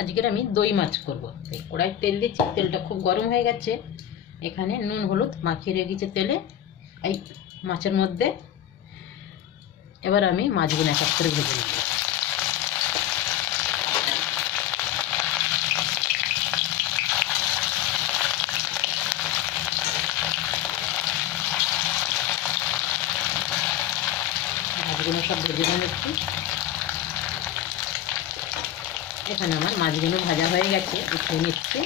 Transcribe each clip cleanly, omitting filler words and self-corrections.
আজকের আমি দই মাছ করব। তাই কড়াই তেল দিচ্ছি, তেলটা খুব গরম হয়ে গেছে। এখানে নুন হলুদ মাখিয়ে রেখেছি তেলে এই মাছের মধ্যে। এবার আমি মাছগুলো এক এক করে ভেজে নেব। মাছগুলো সব ভেজে নিচ্ছি। এখানে আমার মাছগুলো ভাজা হয়ে গেছে, উঠিয়ে নিচ্ছি।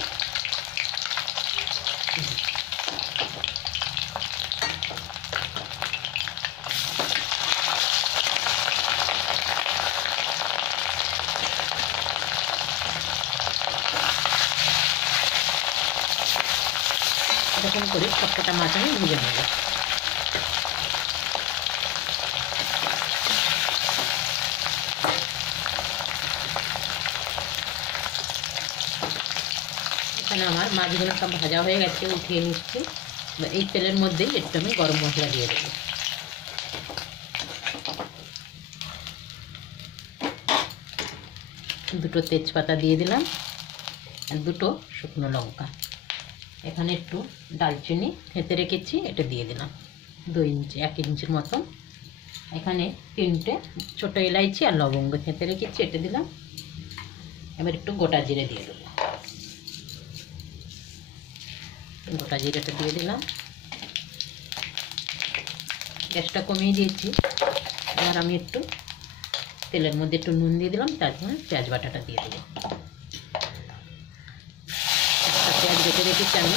এরকম করে সবকটা মাছ আমি ভেজে নেব। এখানে আমার মাছগুলো সব ভাজা হয়ে গেছে, উঠিয়ে নিচ্ছি। এই তেলের মধ্যেই একটু আমি গরম মশলা দিয়ে দেবো। দুটো তেজপাতা দিয়ে দিলাম আর দুটো শুকনো লঙ্কা। এখানে একটু দারচিনি থেঁতে রেখেছি, এটা দিয়ে দিলাম 2 ইঞ্চি 1 ইঞ্চির মতন। এখানে 3টে ছোটো এলাইচি আর লবঙ্গ থেঁতে রেখেছি, এটা দিলাম। এবার একটু গোটা জিরে দিয়ে দেবো। গোটা জিরেটা দিয়ে দিলাম। গ্যাসটা কমিয়ে দিয়েছি। এবার আমি একটু তেলের মধ্যে একটু নুন দিয়ে দিলাম, তারপরে পেঁয়াজ বাটাটা দিয়ে দেবো। একটা পেঁয়াজ বেটে রেখেছি আমি।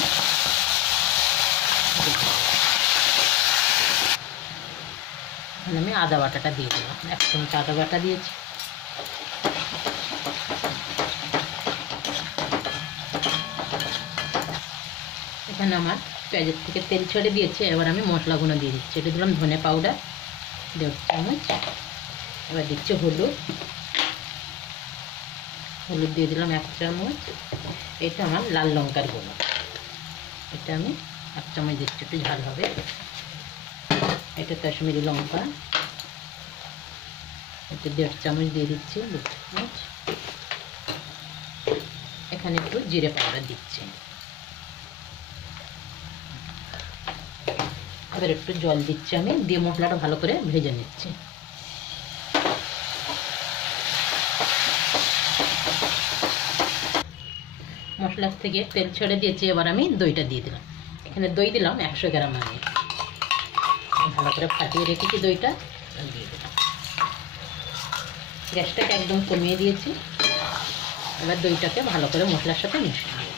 এখানে আমি আদা বাটাটা দিয়ে দিলাম, 1 চামচ আদা বাটা দিয়েছি। এখানে আমার পেঁয়াজের থেকে তেল ছেড়ে দিয়েছে। এবার আমি মশলাগুলো দিয়ে দিচ্ছি। এটা দিলাম ধনে পাউডার 1.5 চামচ। এবার দিচ্ছি হলুদ দিয়ে দিলাম 1 চামচ। এটা আমার লাল লঙ্কার গুঁড়ো, এটা আমি 1 চামচ দিচ্ছি, একটু ঝাল হবে। এটা কাশ্মীরি লঙ্কা, এটা 1.5 চামচ দিয়ে দিচ্ছি, 2 চামচ। এখানে একটু জিরে পাউডার দিচ্ছি। এবার একটু জল দিচ্ছি আমি, দিয়ে মশলাটা ভালো করে ভেজে নিচ্ছি। মশলার থেকে তেল ছেড়ে দিয়েছি। এবার আমি দইটা দিয়ে দিলাম। এখানে দই দিলাম 100 গ্রাম। আমি ভালো করে ফাটিয়ে রেখেছি দইটা, দিয়ে দিলাম। গ্যাসটাকে একদম কমিয়ে দিয়েছি। এবার দইটাকে ভালো করে মশলার সাথে মিশিয়ে দিই।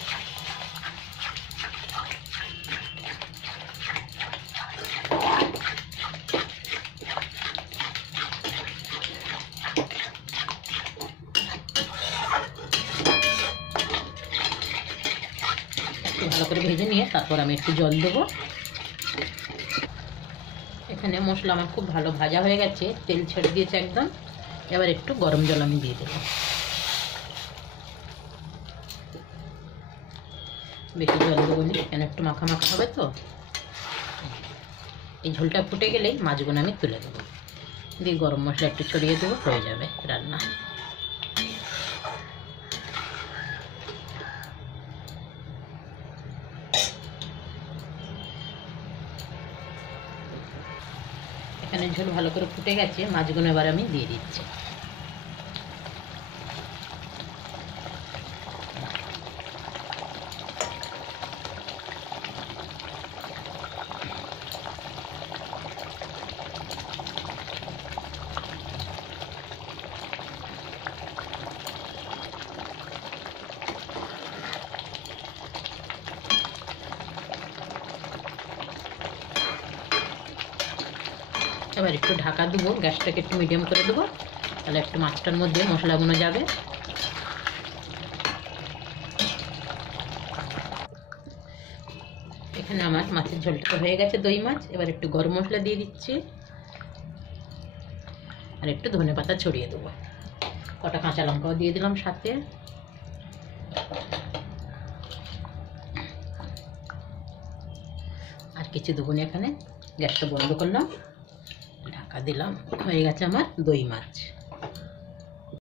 ভালো করে ভেজে নিয়ে তারপর আমি একটু জল দেবো। এখানে মশলা আমার খুব ভালো ভাজা হয়ে গেছে, তেল ছেড়ে দিয়েছে একদম। এবার একটু গরম জল আমি দিয়ে দেবো। বেশি জল দেবো না, এখানে একটু মাখা মাখা হবে তো। এই ঝোলটা ফুটে গেলেই মাছগুলো আমি তুলে দেবো, দিয়ে গরম মশলা একটু ছড়িয়ে দেবো, হয়ে যাবে রান্না। এখানে ঝোল ভালো করে ফুটে গেছে, মাছগুলো এবার আমি দিয়ে দিচ্ছি। এবার একটু ঢাকা দেবো, গ্যাসটাকে একটু মিডিয়াম করে দেবো, তাহলে একটু মাছটার মধ্যে মশলাগুলো যাবে। এখানে আমার মাছের ঝোলটা হয়ে গেছে, দই মাছ। এবার একটু গরম মশলা দিয়ে দিচ্ছি আর একটু ধনেপাতা ছড়িয়ে দেবো। কটা কাঁচা লঙ্কাও দিয়ে দিলাম সাথে। আর কিছু দেবো না। এখানে গ্যাসটা বন্ধ করলাম, ঢাকা দিলাম, হয়ে গেছে আমার দই মাছ।